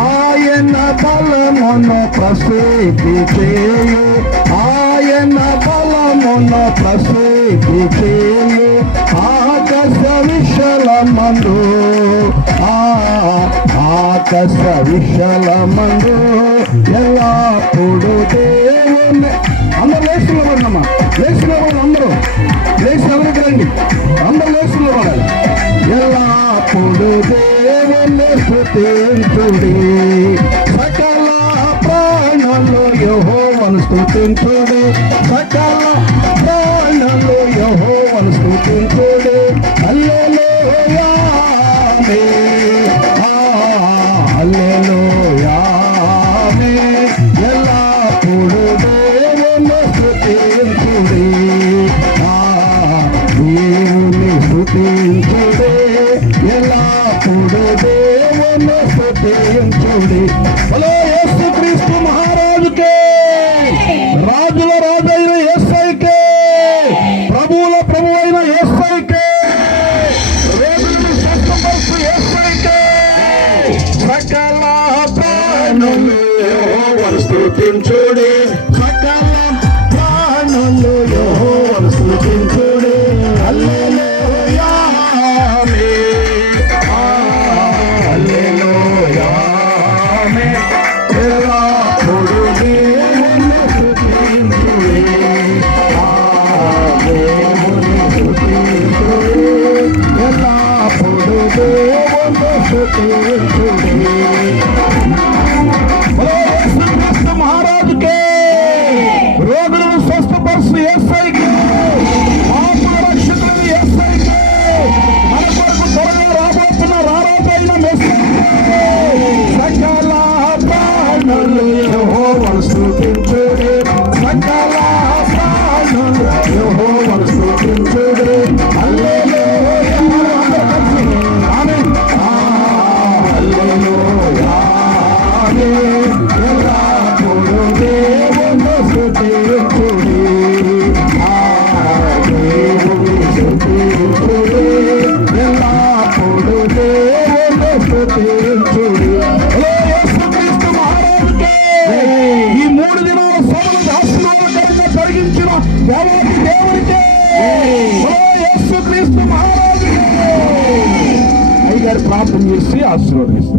ఆయన బలమును ప్రసిద్ధి చేయు, ఆయన బలమును ప్రసిద్ధి చేయు, ఆకాశ విశాలమందు, ఆకాశ విశాలమందు ఎల్లప్పుడు దేవుని. అందరూ లేచి నిలబడినమ్మా, లేచి నిలబడి అందరూ లేచి నిలబడండి, అందరూ లేచి నిలబడాలి. ఎల్లప్పుడు దేవుని స్తుతించుడి, సకల ప్రాణులు యెహోవాను స్తుతించుడి, సకల ప్రాణులు యెహోవాను స్తుతించుడి. హల్లెలూయా హల్లెలూయా ఎల్లప్పుడు దేవుని స్తుతించుడి, దేవుని స్తుతించుడి, ఎల్లప్పుడు దేవుని స్తుతించుడి. హలో యేసుక్రీస్తు మహారాజుకే, రాజుల రాజైన యేసయ్యకే, ప్రభువుల ప్రభువైన యేసయ్యకే, రోగులను స్వస్థపరచు యేసయ్యకే, సకల ప్రాణులు యెహోవాను స్తుతించుడి, సకల ప్రాణులు యెహోవాను స్తుతించుడి. హల్లెలూయా హల్లెలూయా ఎల్లప్పుడు దేవుని స్తుతించుడి, దేవుని స్తుతించుడి, ఎల్లప్పుడు దేవుని స్తుతించుడి. యేసుక్రీస్తు మహారాజుకే, రోగులను స్వస్థపరుచు యేసయ్యకే, పాపుల రక్షకులను యేసయ్యకే, మన కొరకు త్వరగా రాబోతున్న రారాజైన మెస్సయ్యకే, సకల ప్రాణులు యెహోవాను స్తుతించుడి, సకల ప్రాణులు యెహోవాను స్తుతించుడి. హల్లెలూయా ఆమేన్ హల్లెలూయా ఎల్లప్పుడు దేవుని స్తుతించుడి, దేవుని స్తుతించుడి, ఎల్లప్పుడు దేవుని స్తుతించుడి. యేసుక్రీస్తు మహారాజుకే, ఈ 3 దినాల సభను ఆశీర్వాదకరంగా జరిగించిన దేవాది దేవునికే, యేసుక్రీస్తు మహారాజుకే. అయ్యగారు ప్రార్థన చేసి ఆశీర్వదిస్తారు.